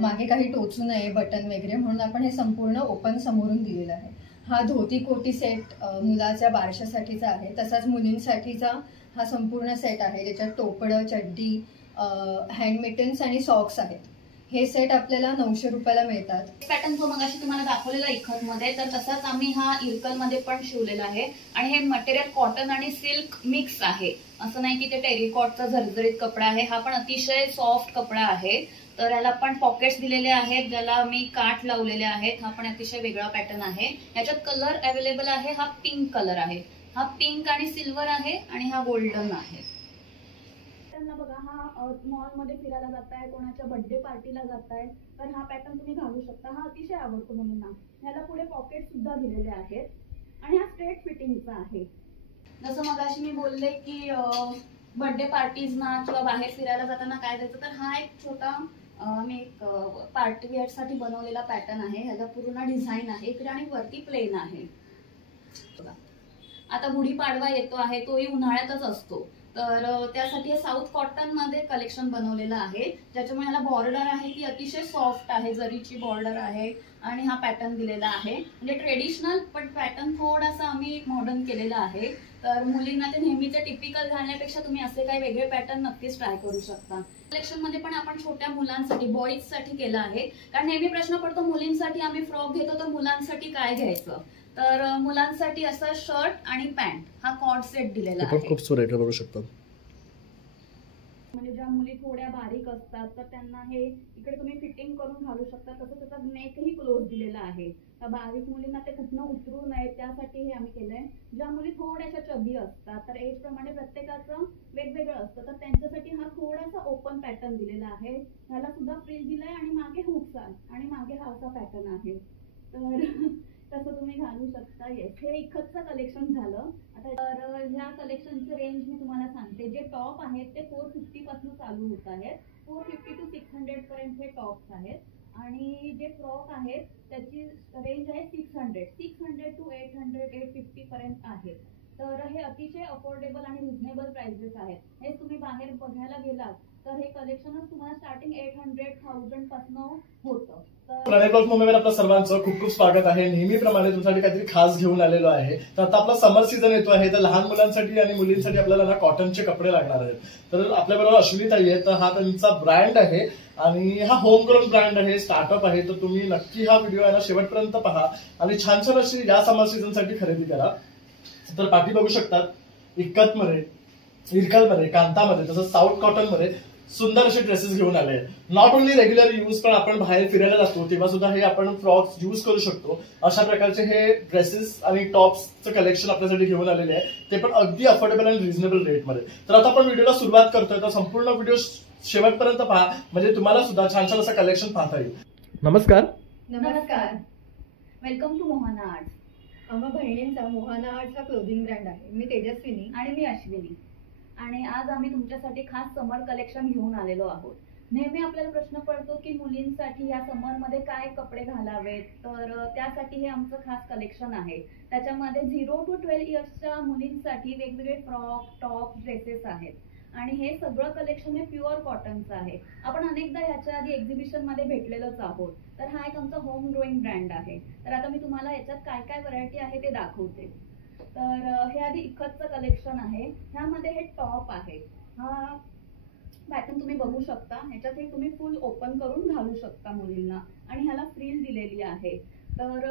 मागे काही टोचू नये बटन वगैरे म्हणून आपण हे संपूर्ण ओपन समोरून दिलेलं आहे। हा धोती कोटी सेट मुलाच्या बारशासाठीचा आहे, तसाच मुलींसाठीचा हा संपूर्ण सेट आहे ज्याच्यात टोपडं, चड्डी, हँड मिटन्स आणि सॉक्स आहेत। हे सेट आपल्याला 900 रुपयाला मिळतात। पॅटर्न जो मगाशी तुम्हाला दाखवलेला इखत मध्ये, तर तसाच आम्ही हा इरकल मध्ये पण शिवलेला आहे आणि हे मटेरियल कॉटन आणि सिल्क मिक्स आहे, असं नाही की ते टेरिकॉटचा झरझरीत कपडा आहे। हा पण अतिशय सॉफ्ट कपडा आहे। तर याला पण पॉकेट्स दिलेले आहेत ज्याला मी काठ लावलेले आहेत। हा पण अतिशय वेगळा पॅटर्न आहे। याच्यात कलर अवेलेबल आहे। हा पिंक कलर आहे, हा पिंक आणि सिल्वर आहे आणि हा गोल्डन आहे। बघा, हा मॉल मध्ये फिरायला जाताय, कोणाच्या बर्थडे पार्टीला जाताय, तर हा पॅटर्न तुम्ही घालू शकता। हा अतिशय आवडतो मुलींना। याला पुढे पॉकेट सुद्धा दिलेले आहेत आणि हा स्ट्रेट फिटिंगचा आहे। जसं मगाशी मी बोलले की बर्थडे पार्टीजना किंवा बाहेर फिरायला जाताना काय द्यायचं, तर हा एक छोटा मी एक पार्टी वेअर साठी बनवलेला पॅटर्न आहे। ह्याचा पूर्ण डिझाईन आहे इकडे आणि वरती प्लेन आहे। आता गुढीपाडवा येतो आहे, तोही उन्हाळ्यातच असतो, तर त्यासाठी हे साऊथ कॉटन मध्ये कलेक्शन बनवलेलं आहे ज्याच्यामुळे ह्याला बॉर्डर आहे ती अतिशय सॉफ्ट आहे, जरीची बॉर्डर आहे आणि हा पॅटर्न दिलेला आहे। म्हणजे ट्रेडिशनल पण पॅटर्न थोडासा आम्ही मॉडर्न केलेला आहे। तर मुलींना ते नेहमीचे टिपिकल घालण्यापेक्षा तुम्ही असे काही वेगळे पॅटर्न नक्कीच ट्राय करू शकता। कलेक्शन मध्ये पण आपण छोट्या मुलांसाठी, बॉईज साठी केलं आहे, कारण नेहमी प्रश्न पडतो मुलींसाठी आम्ही फ्रॉक घेतो तर मुलांसाठी काय घ्यायचं। तर मुलांसाठी असं शर्ट आणि पॅन्ट हा कॉर्ड सेट दिलेला आहे। खूप सुरेख बघू शकतात। म्हणजे ज्या मुली थोड्या बारीक असतात तर त्यांना हे इकडे तुम्ही फिटिंग करून घालू शकता। तसं त्याचा नेकही क्लोज दिलेला आहे, तर बारीक मुलींना ते कुठनं उतरू नये त्यासाठी हे आम्ही केलंय। ज्या मुली थोड्याशा चबी असतात, तर एज प्रमाणे प्रत्येकाचं वेगवेगळं असतं, तर त्यांच्यासाठी हा थोडासा ओपन पॅटर्न दिलेला आहे। ह्याला सुद्धा फ्रिल दिलाय आणि मागे हुक्स आहे आणि मागे हा असा पॅटर्न आहे, तर तसं तुम्ही घालू शकता। येस, हे इखतचं कलेक्शन झालं। आता तर ह्या कलेक्शनचे रेंज मी तुम्हाला सांगते। जे टॉप आहेत ते 450 पासून चालू होत आहेत, 450 to 600 पर्यंत हे टॉप्स आहेत आणि जे फ्रॉक आहेत त्याची रेंज आहे 600 to 800, 850 पर्यंत आहे। तर हे अतिशय अफोर्डेबल आणि रिझनेबल प्राइसेस आहेत। हे तुम्ही बाहेर बघायला गेलात तर हे कलेक्शनच तुम्हाला स्टार्टिंग 800,000 पासून होतं। प्रणय ब्लॉग मध्ये आपल्या सर्वांचं खूप खूप स्वागत आहे। नेहमीप्रमाणे तुमच्यासाठी काहीतरी खास घेऊन आलेलो आहे। तर आता आपला समर सीझन येतो आहे, तर लहान मुलांसाठी आणि मुलींसाठी आपल्याला ना कॉटनचे कपडे लागणार आहेत। तर आपल्याबरोबर अश्विनी ताई आहे, तर हा त्यांचा ब्रँड आहे आणि हा होम ग्रोन ब्रँड आहे, स्टार्टअप आहे। तर तुम्ही नक्की हा व्हिडिओ आहे ना शेवटपर्यंत पहा आणि छान छान अशी या समर सीझन साठी खरेदी करा। तर पाठी बघू शकतात इक्कत मध्ये, इरकल मध्ये, कांतामध्ये, तसंच साऊथ कॉटन मध्ये सुंदर असे ड्रेसेस घेऊन आले। नॉट ओनली रेग्युलर यूज, पण आपण बाहेर फिरायला जातो तेव्हा सुद्धा हे आपण फ्रॉक्स यूज करू शकतो। अशा प्रकारचे हे ड्रेसेस आणि टॉप्सचं कलेक्शन आपल्यासाठी घेऊन आलेले आहे, ते पण अगदी अफोर्डेबल आणि रिझनेबल रेटमध्ये। तर आता आपण व्हिडिओला सुरुवात करतोय, तर संपूर्ण व्हिडिओ शेवटपर्यंत पहा म्हणजे तुम्हाला सुद्धा छान छान असं कलेक्शन पाहता येईल। नमस्कार। नमस्कार, वेलकम टू मोहना आर्ट्स। आम्हा बहिणींचा मोहना आर्ट्स हा क्लोथिंग ब्रँड आहे। मी तेजस्विनी आणि मी अश्विनी, आणि आज आम्ही तुमच्यासाठी खास समर कलेक्शन घेऊन आलेलो आहोत। नेहमी आपल्याला प्रश्न पडतो की मुलींसाठी या समर मध्ये काय कपडे घालावेत, तर त्यासाठी हे आमचं खास कलेक्शन आहे। त्याच्यामध्ये 0 to 12 इयर्सच्या मुलींसाठी वेगवेगळे फ्रॉक, टॉप, ड्रेसेस आहेत आणि हे सगळं कलेक्शन हे प्युअर कॉटनचं आहे। आपण अनेकदा ह्याच्या आधी एक्झिबिशन मध्ये भेटलेलोच आहोत। तर हा एक आमचा होम ग्रोईंग ब्रँड आहे। तर आता मी तुम्हाला याच्यात काय काय व्हरायटी आहे ते दाखवते। तर हे आधी इखतचं कलेक्शन आहे। ह्यामध्ये हे टॉप आहे, हा पॅटर्न तुम्ही बघू शकता। ह्याच्यात हे तुम्ही फुल ओपन करून घालू शकता मुलींना आणि ह्याला फ्रिल दिलेली आहे। तर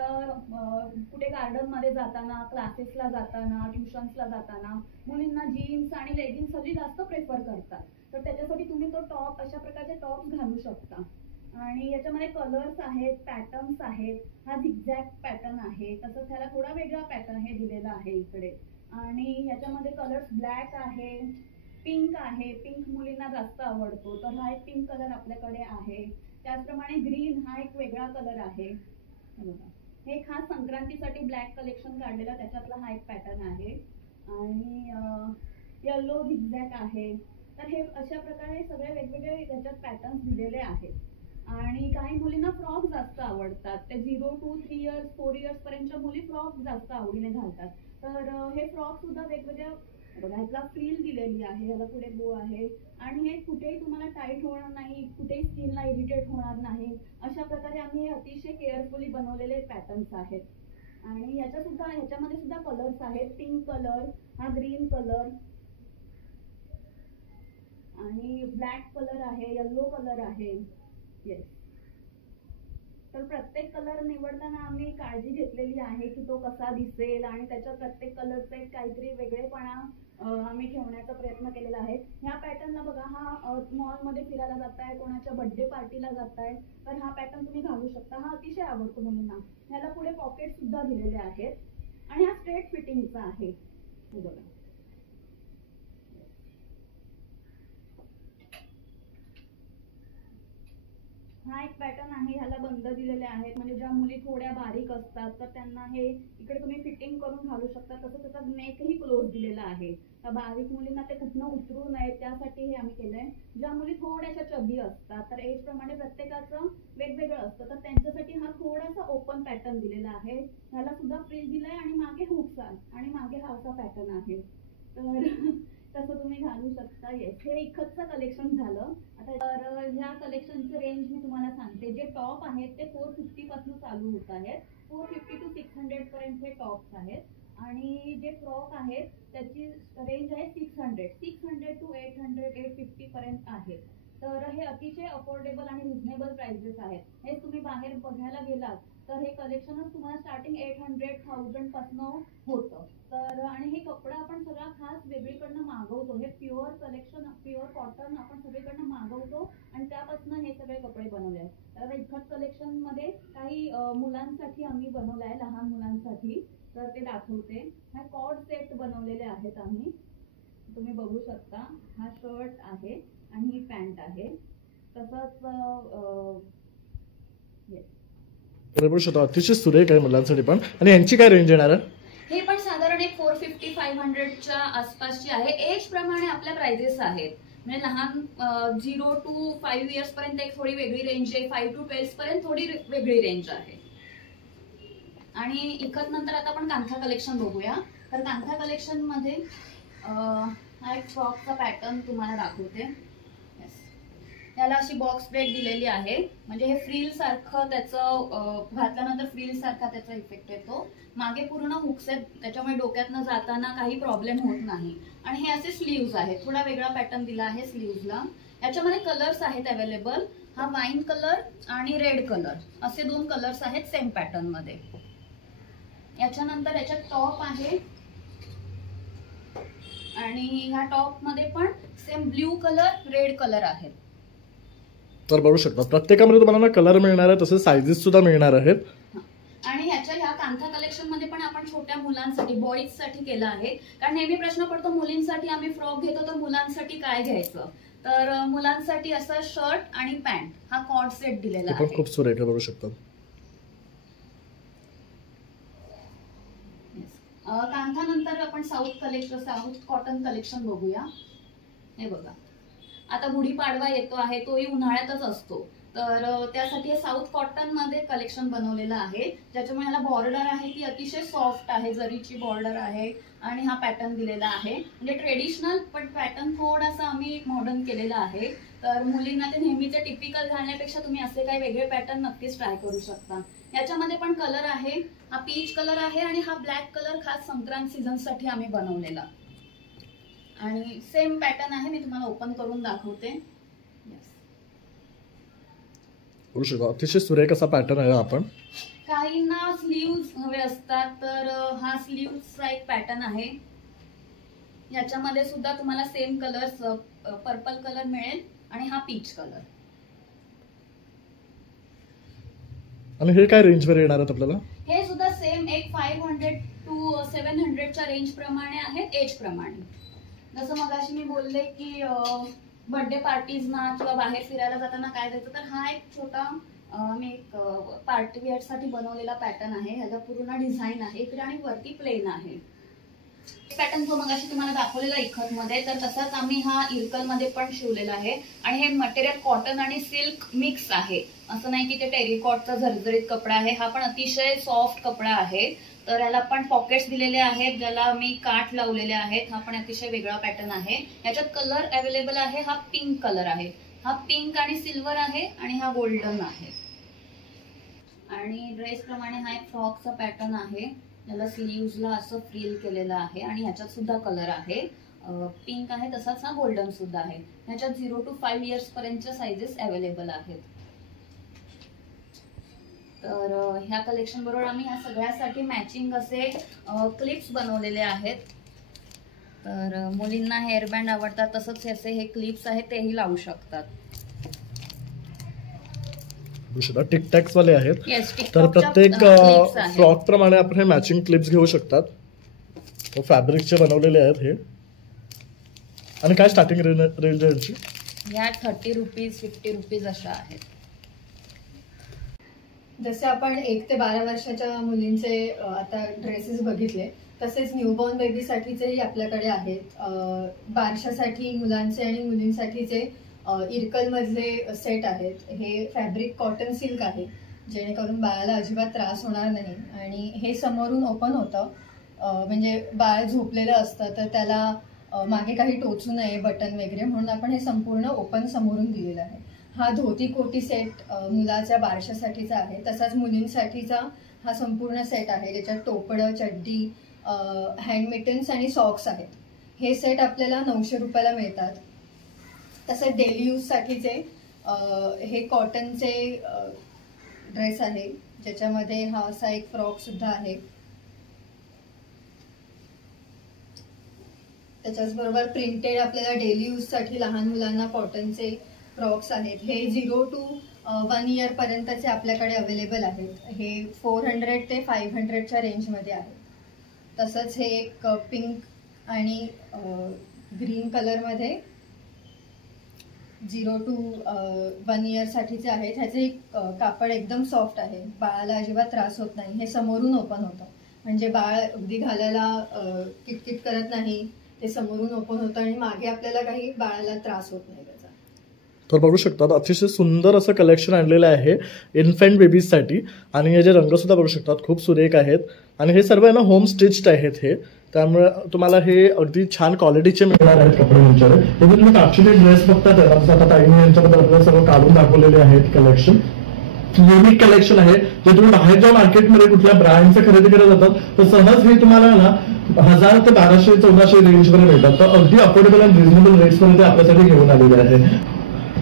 कुठे गार्डन मध्ये जाताना, क्लासेसला जाताना, ट्युशन्सला जाताना मुलींना जीन्स आणि लेगिन्स सगळी जास्त प्रेफर करतात, तर त्याच्यासाठी तुम्ही तो टॉप, अशा प्रकारचे टॉप घालू शकता। आणि याच्यामध्ये कलर्स आहेत, पॅटर्न्स आहेत। हा झिगझॅग पॅटर्न आहे, तसंच ह्याला थोडा वेगळा पॅटर्न हे दिलेला आहे इकडे। आणि ह्याच्यामध्ये कलर्स ब्लॅक आहे, पिंक आहे, पिंक मुलींना जास्त आवडतो, तर हा एक पिंक कलर आपल्याकडे आहे। त्याचप्रमाणे ग्रीन हा एक वेगळा कलर आहे। हे खास संक्रांतीसाठी ब्लॅक कलेक्शन काढलेला, त्याच्यातला हा एक पॅटर्न आहे। आणि येलो झिगझॅग आहे। तर हे अशा प्रकारे सगळे वेगवेगळे त्याच्यात पॅटर्न्स दिलेले आहेत। आणि काही मुलींना फ्रॉक जास्त आवडतात, ते 0 to 3 इयर्स, 4 इयर्स पर्यंतच्या मुली फ्रॉक जास्त आवडीने घालतात। तर हे फ्रॉक सुद्धा वेगवेगळ्या बघा ह्याला फ्रिल दिलेली आहे, ह्याला पुढे बो आहे आणि हे कुठेही तुम्हाला टाईट होणार नाही, कुठेही स्किनला इरिटेट होणार नाही, अशा प्रकारे आम्ही हे अतिशय केअरफुली बनवलेले पॅटर्न्स आहेत. आणि ह्याच्यामध्ये सुद्धा कलर्स आहेत, पिंक कलर, हा ग्रीन कलर आणि ब्लॅक कलर आहे, येलो कलर आहे. येस, तर प्रत्येक कलर निवडताना आम्ही काळजी घेतलेली आहे की तो कसा दिसेल आणि त्याच्या प्रत्येक कलरचा एक काहीतरी वेगळेपणा आम्ही ठेवण्याचा प्रयत्न केलेला आहे. ह्या पॅटर्नला बघा, हा मॉलमध्ये फिरायला जाताय, कोणाच्या बर्थडे पार्टीला जाताय, तर हा पॅटर्न तुम्ही घालू शकता. हा अतिशय आवडतो मुलींना. ह्याला पुढे पॉकेट सुद्धा दिलेले आहेत आणि हा स्ट्रेट फिटिंगचा आहे. हे बघा, हा एक पॅटर्न आहे, ह्याला बंद दिलेले आहेत, म्हणजे ज्या मुली थोड्या बारीक असतात तर त्यांना हे इकडे तुम्ही फिटिंग करून घालू शकता. तसं त्याचा नेकही क्लोज दिलेला आहे, त्या बारीक मुलींना ते कुठनं उतरू नये त्यासाठी हे आम्ही केलंय. ज्या मुली थोड्याशा चबी असतात, तर एज प्रमाणे प्रत्येकाचं वेगवेगळं असतं, तर त्यांच्यासाठी हा थोडासा ओपन पॅटर्न दिलेला आहे. ह्याला सुद्धा फ्रिल दिलाय आणि मागे हुक्स आणि मागे हा असा पॅटर्न आहे, तर तसं तुम्ही घालू शकता. येस, हे इखतचं कलेक्शन झालं. आता तर ह्या कलेक्शनचे रेंज मी तुम्हाला सांगते. जे टॉप आहेत ते 450 पासून चालू होत आहेत, 450 to 600 पर्यंत हे टॉप्स आहेत आणि जे फ्रॉक आहेत त्याची रेंज आहे 600 to 800, 850 पर्यंत आहे. तर हे अतिशय अफोर्डेबल आणि रिझनेबल प्राइसेस आहेत. हे तुम्ही बाहेर बघायला गेलात तर हे कलेक्शनच तुम्हाला स्टार्टिंग 800-1000 पासून होतं. तर आणि हे कपडा आपण सगळा खास वेगळीकडनं मागवतो. हे प्युअर कलेक्शन, प्युअर कॉटन आपण सगळीकडनं मागवतो आणि त्यापासून हे सगळे कपडे बनवले आहेत. तर आता इखत कलेक्शन मध्ये काही मुलांसाठी आम्ही बनवलं आहे, लहान मुलांसाठी, तर ते दाखवते. हा कॉर्ड सेट बनवलेले आहेत आम्ही, तुम्ही बघू शकता. हा शर्ट आहे आणि ही पॅन्ट आहे. तसंच बरोबर शकतो, अतिशय सुरेख आहे मुलांसाठी पण. आणि यांची काय रेंज येणार आहे? हे पण साधारण एक 450-500च्या आसपासची आहे. एज प्रमाणे आपल्या प्राइजेस आहेत, म्हणजे लहान 0 to 5 इयर्स पर्यंत एक थोडी वेगळी रेंज आहे, 5 to 12 पर्यंत थोडी वेगळी रेंज आहे. आणि इखत नंतर आता आपण कांथा कलेक्शन बघूया. तर कांथा कलेक्शन मध्ये हा एक फ्रॉकचा पॅटर्न तुम्हाला दाखवते. याला अशी बॉक्स प्लेट दिलेली आहे, म्हणजे हे फ्रिल सारखं त्याचं घातल्यानंतर फ्रिल सारखा त्याचा इफेक्ट येतो. मागे पूर्ण हुक्स आहेत, त्याच्यामुळे डोक्यातनं जाताना काही प्रॉब्लेम होत नाही. आणि हे असे स्लीव्ज आहेत, थोडा वेगळा पॅटर्न दिला आहे स्लीव्जला. याच्यामध्ये कलर्स आहेत अवेलेबल. हा वाईन कलर आणि रेड कलर असे 2 कलर्स आहेत सेम पॅटर्न मध्ये. याच्यानंतर याच्यात टॉप आहे आणि ह्या टॉप मध्ये पण same blue colour, red colour आहेत. तर बघू शकता प्रत्येकामध्ये तुम्हाला कलर मिळणार आहे, तसेच सायझेस सुद्धा मिळणार आहेत. आणि ह्या कांथा कलेक्शन मध्ये पण आपण छोट्या मुलांसाठी, बॉईज साठी केलं आहे. कारण नेहमी प्रश्न पडतो मुलींसाठी आम्ही फ्रॉक घेतो तर मुलांसाठी काय घ्यायचं. तर मुलांसाठी असं शर्ट आणि पॅन्ट हा कॉर्ड सेट दिलेला आहे, खूप सुरेख बघू शकता. कांथा नंतर आपण साऊथ कॉटन कलेक्शन बघूया. हे बघा, आता गुढीपाडवा येतो आहे, तोही उन्हाळ्यातच असतो, तर त्यासाठी हे साऊथ कॉटन मध्ये कलेक्शन बनवलेलं आहे. ज्याच्यामुळे ह्याला बॉर्डर आहे ती अतिशय सॉफ्ट आहे, जरीची बॉर्डर आहे आणि हा पॅटर्न दिलेला आहे. म्हणजे ट्रेडिशनल पण पॅटर्न थोडासा आम्ही मॉडर्न केलेला आहे. तर मुलींना ते नेहमीचे टिपिकल घालण्यापेक्षा तुम्ही असे काही वेगळे पॅटर्न नक्कीच ट्राय करू शकता. याच्यामध्ये पण कलर आहे, हा पीच कलर आहे आणि हा ब्लॅक कलर खास संक्रांत सीझन साठी आम्ही बनवलेला. आणि सेम पॅटर्न आहे, मी तुम्हाला ओपन करून दाखवते. अतिशय सुरेख असा पॅटर्न आहे. आपण काहींना स्लीव्ज हवे असतात तर हा स्लीव्जचा एक पॅटर्न आहे. याच्यामध्ये सुद्धा तुम्हाला सेम कलर्स, पर्पल कलर मिळेल आणि हा पीच कलर. आणि हे काय रेंज वर येणार आहेत आपल्याला? हे सुद्धा सेम एक 500 to 700च्या रेंज प्रमाणे आहेत, एज प्रमाणे. जसं मगाशी मी बोलले की बर्थडे पार्टीज ना किंवा बाहेर फिरायला जाताना काय द्यायचं, तर हा एक छोटा मी एक पार्टी वेअर साठी बनवलेला पॅटर्न आहे. ह्याचा पूर्ण डिझाईन आहे इकडे आणि वरती प्लेन आहे. पॅटर्न जो मगाशी तुम्हाला दाखवलेला इखत मध्ये, तर तसाच आम्ही हा इरकल मध्ये पण शिवलेला आहे. आणि हे मटेरियल कॉटन आणि सिल्क मिक्स आहे, असं नाही की ते टेरिकॉटचा झरझरीत कपडा आहे. हा पण अतिशय सॉफ्ट कपडा आहे. तर याला पण पॉकेट्स दिलेले आहेत, ज्याला मी काठ लावलेले आहेत. हा पण अतिशय वेगळा पॅटर्न आहे. याच्यात कलर अवेलेबल आहे. हा पिंक कलर आहे, हा पिंक आणि सिल्वर आहे आणि हा गोल्डन आहे. आणि ड्रेस प्रमाणे हा एक फ्रॉकचा पॅटर्न आहे, याला स्लीव्हजला असं फ्रिल केलेलं आहे आणि ह्याच्यात सुद्धा कलर आहे, पिंक आहे, तसाच हा गोल्डन सुद्धा आहे. ह्याच्यात 0 to 5 इयर्स पर्यंतच्या साइजेस अवेलेबल आहेत. तर ह्या कलेक्शन बरोबर आम्ही ह्या सगळ्यासाठी मॅचिंग असे क्लिप्स बनवलेले आहेत. तर मुलींना हेअरबँड आवडतात, तसंच असे हे क्लिप्स आहेत तेही लावू शकतात. टिकटॅक्स वाले आहेत. तर प्रत्येक फ्रॉक प्रमाणे आपण हे मॅचिंग क्लिप्स घेऊ शकतात. फॅब्रिकचे बनवलेले आहेत हे. आणि काय स्टार्टिंग रेंज यांची? या 30 रुपीज 50 रुपीज अशा आहेत. जसे आपण 1 ते 12 वर्षाच्या मुलींचे आता ड्रेसेस बघितले, तसेच न्यूबॉर्न बेबीसाठीचेही आपल्याकडे आहेत. बारशासाठी मुलांचे आणि मुलींसाठीचे इरकल मधले सेट आहेत. हे फॅब्रिक कॉटन सिल्क आहे, जेणेकरून बाळाला अजिबात त्रास होणार नाही. आणि हे समोरून ओपन होतं, म्हणजे बाळ झोपलेलं असतं तर त्याला मागे काही टोचू नये बटन वगैरे, म्हणून आपण हे संपूर्ण ओपन समोरून दिलेलं आहे. हा धोती कोटी सेट मुलाच्या बारशासाठीचा आहे. तसाच मुलींसाठीचा हा संपूर्ण सेट आहे, ज्याच्यात टोपडं, चड्डी, हँड मिटन्स आणि सॉक्स आहेत. हे सेट आपल्याला 900 रुपयाला मिळतात. तसंच डेली यूजसाठीचे हे कॉटनचे ड्रेस आहे, ज्याच्यामध्ये हा असा एक फ्रॉक सुद्धा आहे. त्याच्याचबरोबर प्रिंटेड आपल्याला डेली यूजसाठी लहान मुलांना कॉटनचे फ्रॉक्स आहेत. हे 0 to 1 इयर पर्यंतचे आपल्याकडे अवेलेबल आहेत. हे 400 ते 500च्या रेंजमध्ये आहेत. तसंच हे एक पिंक आणि ग्रीन कलरमध्ये 0 to 1 इयरसाठीचे आहेत. ह्याचे कापड एकदम सॉफ्ट आहे, बाळाला अजिबात त्रास होत नाही. हे समोरून ओपन होतं, म्हणजे बाळ अगदी घालायला किटकिट करत नाही. ते समोरून ओपन होतं आणि मागे आपल्याला काही बाळाला त्रास होत नाही त्याचा. तर बघू शकतात अतिशय सुंदर असं कलेक्शन आणलेलं आहे इन्फंट बेबीजसाठी. आणि हे जे रंग सुद्धा बघू शकतात खूप सुरेख आहेत. आणि हे सर्व आहे ना होम स्टिच्ड आहेत हे, त्यामुळे तुम्हाला हे अगदी छान क्वालिटीचे मिळणार आहेत कपडे यांच्याकडे. तुम्ही ऍक्च्युली ड्रेस बघतात आता ताईने यांच्याबद्दल आपल्याला सर्व काढून दाखवलेले आहेत. कलेक्शन युनिक कलेक्शन आहे, जे तुम्ही बाहेर जाऊन मार्केटमध्ये कुठल्या ब्रँडचं खरेदी करत जातात तर सहज हे तुम्हाला ना 1000 ते 1200-1400 रेंजमध्ये मिळतात. तर अगदी अफोर्डेबल आणि रिझनेबल रेट्समध्ये ते आपल्यासाठी घेऊन आलेले आहे.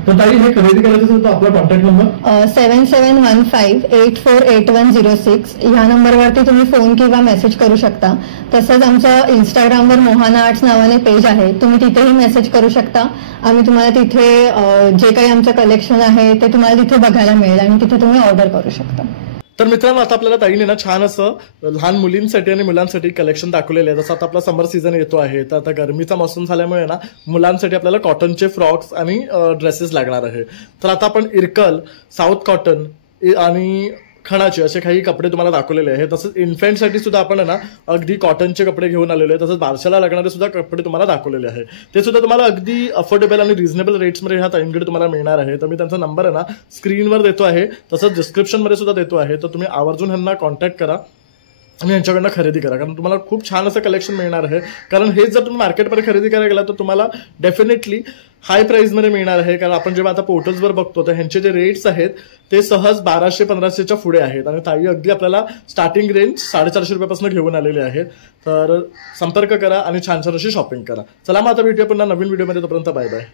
तर ताई हे खरेदी करायचं असेल तर आपला कॉन्टॅक्ट नंबर 7715848106 ह्या नंबरवरती तुम्ही फोन किंवा मेसेज करू शकता. तसंच आमचं इंस्टाग्रामवर मोहाना आर्ट्स नावाने पेज आहे, तुम्ही तिथेही मेसेज करू शकता. आम्ही तुम्हाला तिथे जे काही आमचं कलेक्शन आहे ते तुम्हाला तिथे बघायला मिळेल आणि तिथे तुम्ही ऑर्डर करू शकता. तर मित्रांनो आता आपल्याला ताईने ना छान असं लहान मुलींसाठी आणि मुलांसाठी कलेक्शन दाखवलेलं आहे. जसं आता आपला समर सीझन येतो आहे, तर आता गरमीचा मोसम झाल्यामुळे ना मुलांसाठी आपल्याला कॉटनचे फ्रॉक्स आणि ड्रेसेस लागणार आहे. तर आता आपण इरकल, साऊथ कॉटन आणि खणाचे असे काही कपडे तुम्हाला दाखवलेले आहेत. तसंच इन्फंटसाठी सुद्धा आपण ना अगदी कॉटनचे कपडे घेऊन आलेले आहेत. तसंच बारशाला लागणारे सुद्धा कपडे तुम्हाला दाखवलेले आहेत. ते सुद्धा तुम्हाला अगदी अफोर्डेबल आणि रिझनेबल रेट्समध्ये ह्या ताईंकडे तुम्हाला मिळणार आहे. तर मी त्यांचा नंबर आहे ना स्क्रीनवर देतो आहे, तसंच डिस्क्रिप्शनमध्ये सुद्धा देतो आहे. तर तुम्ही आवर्जून ह्यांना कॉन्टॅक्ट करा आणि यांच्याकडनं खरेदी करा, कारण तुम्हाला खूप छान असं कलेक्शन मिळणार आहे. कारण हे जर तुम्ही मार्केटमध्ये खरेदी करायला गेला तर तुम्हाला डेफिनेटली हाय प्राईसमध्ये मिळणार आहे. कारण आपण जेव्हा आता पोर्टल्सवर बघतो तर ह्यांचे जे रेट्स आहेत ते सहज 1200-1500च्या पुढे आहेत. आणि ताई अगदी आपल्याला स्टार्टिंग रेंज 450 रुपयापासून घेऊन आलेले आहेत. तर संपर्क करा आणि छान छान अशी शॉपिंग करा. चला मग आता भेटूया पुन्हा नवीन व्हिडिओमध्ये. तोपर्यंत बाय बाय.